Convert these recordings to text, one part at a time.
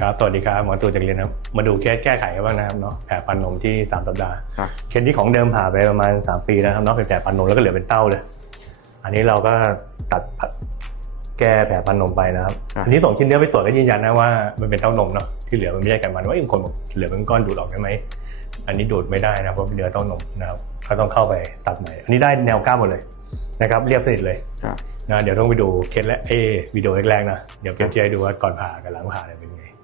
ครับ สวัสดีครับ หมอตู่จากเรียนนะครับ มาดูเคสแก้ไขกันบ้างนะครับเนาะ แผลปันนมที่ 3 สัปดาห์ ครับ เคสที่ของเดิมผ่าไปประมาณ 3 ปีนะครับเนาะ เป็นแผลปันนมแล้วก็เหลือเป็นเต้าเลย อันนี้เราก็ตัดแก้แผลปันนมไปนะครับครับอันนี้ส่งชิ้นเนื้อไปตรวจก็ยืนยันนะว่ามันเป็นเต้านมเนาะ ที่เหลือมันไม่ใช่ไขมันว่าอีกคนบอกเหลือเป็นก้อนดูดออกได้ไหม อันนี้ดูดไม่ได้นะเพราะเป็นเนื้อเต้านมนะครับก็ต้องเข้าไปตัดใหม่ อันนี้ได้แนวกล้ามหมดเลยนะครับ เรียบสนิทเลย ครับ นะเดี๋ยวต้องไปดูเคสและเอวิดีโอแรกๆนะ เดี๋ยวเปรียบเทียบให้ดูว่าก่อนผ่ากับหลังผ่าเนี่ยเป็นไงนะ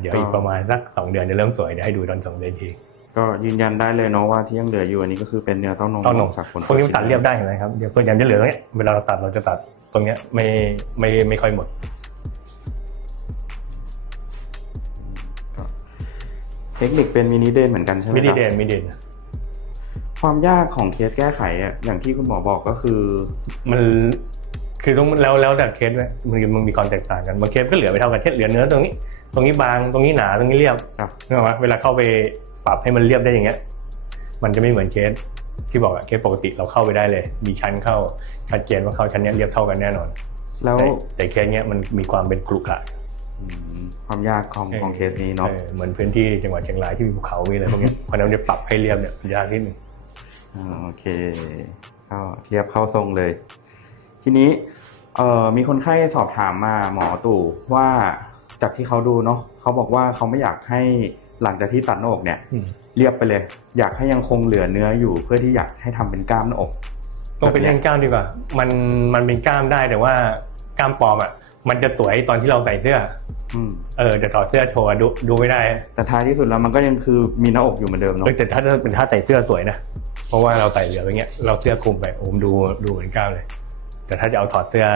เดี๋ยวอีกประมาณสักสองเดือนจะเริ่มสวยเดี๋ยวให้ดูตอนสองเดือนทีก็ยืนยันได้เลยเนาะว่าที่ยังเหลืออยู่อันนี้ก็คือเป็นเนื้อเต้านมเต้านมจากผลพวกนี้มันตัดเรียบได้เห็นไหมครับเดี๋ยวส่วนใหญ่จะเหลือตรงเนี้ยเวลาเราตัดเราจะตัดตรงเนี้ยไม่ไม่ไม่ค่อยหมดก็เทคนิคเป็นมินิเดนเหมือนกันใช่ไหมไม่คดีรับเด่นไม่เด่นความยากของเคสแก้ไขอะอย่างที่คุณหมอบอกก็คือ มัน คือต้องแล้วแล้วแต่เคสด้วยมันมันมีความแตกต่างกันบางเคสก็เหลือไปเท่ากันเช่นเหลือเนื้อตรงนี้ ตรงนี้บางตรงนี้หนาตรงนี้เรียบครับ นึกออกไหมเวลาเข้าไปปรับให้มันเรียบได้อย่างเงี้ย มันจะไม่เหมือนเคสที่บอกอะเคสปกติเราเข้าไปได้เลย มีชั้นเข้าชัดเจนว่าเข้าชั้นเนี้ยเรียบเท่ากันแน่นอนแล้วแต่แต่เคสเนี้ยมันมีความเป็นกรุขระ อืมความยากของของเคสนี้เนาะออเหมือนพื้นที่จังหวัดเชียงรายที่มีภูเขามีอะไรพวกเนี้ยเพราะฉะนั้นจะปรับให้เรียบเนี่ยมันยากนิดนึงอ่าโอเคก็เทียบเข้าทรงเลย ทีนี้เอ่อมีคนไข้สอบถามมาหมอตู่ว่าจากที่เขาดูเนาะเขาบอกว่าเขาไม่อยากให้หลังจากที่ตัดหน้าอกเนี่ย อืมเรียบไปเลย อยากให้ยังคงเหลือเนื้ออยู่เพื่อที่อยากให้ทำเป็นกล้ามหน้าอก ต้องเป็นเรื่องกล้ามดีกว่า มันมันเป็นกล้ามได้แต่ว่ากล้ามปลอมอะ มันจะสวยตอนที่เราใส่เสื้อ อืมเออเดี๋ยวถอดเสื้อโชว์อะดูดูไม่ได้แต่ท้ายที่สุดแล้วมันก็ยังคือมีหน้าอกอยู่เหมือนเดิมเนาะเออแต่ถ้าเป็นถ้าใส่เสื้อสวยนะ เพราะว่าเราใส่เหลืออย่างเงี้ย เราเสื้อคลุมไปโอ้มดูดูเหมือนกล้ามเลย แต่ถ้าจะเอาถอดเสื้อ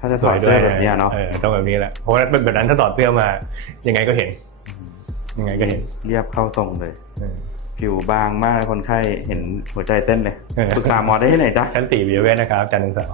ถ้าจะถอดเสื้อแบบเนี้ยเนาะเออต้องแบบนี้แหละเพราะว่าเป็นแบบนั้นถ้าถอดเสื้อมา ยังไงก็เห็น ยังไงก็เห็นเรียบเข้าทรงเลยเออผิวบางมากคนไข้เห็นหัวใจเต้นเลยเออปรึกษาหมอได้ที่ไหนจ๊ะชั้นสี่วิเวศนะครับจันทร์ถึงเสาร์